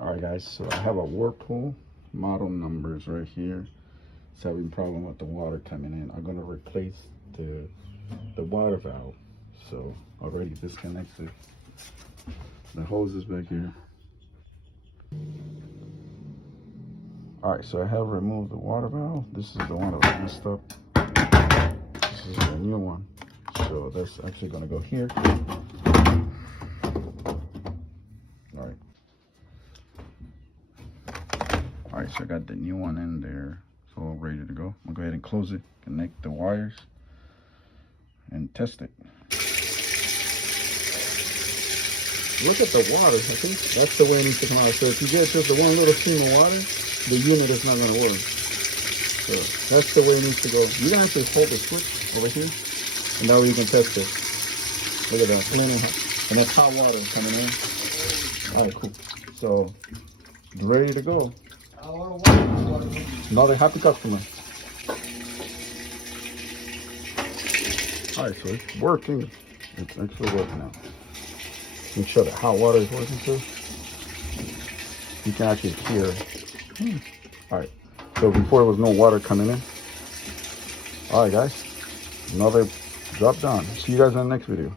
All right, guys, so I have a Whirlpool model numbers right here. It's having problem with the water coming in. I'm gonna replace the water valve. So already disconnected. The hose is back here. All right, so I have removed the water valve. This is the one that was messed up. This is the new one. So that's actually gonna go here. All right, so I got the new one in there. It's all ready to go. I'm gonna go ahead and close it, connect the wires, and test it. Look at the water. I think that's the way it needs to come out. So if you get just the one little stream of water, the unit is not gonna work. So that's the way it needs to go. You can actually hold the switch over here, and now you can test it. Look at that, and that's hot water coming in. All right, cool. So it's ready to go. Another happy customer. All right, so it's working. It's actually working now. Make sure the hot water is working too. You can actually hear. All right, so before there was no water coming in. All right, guys, another drop down. See you guys in the next video.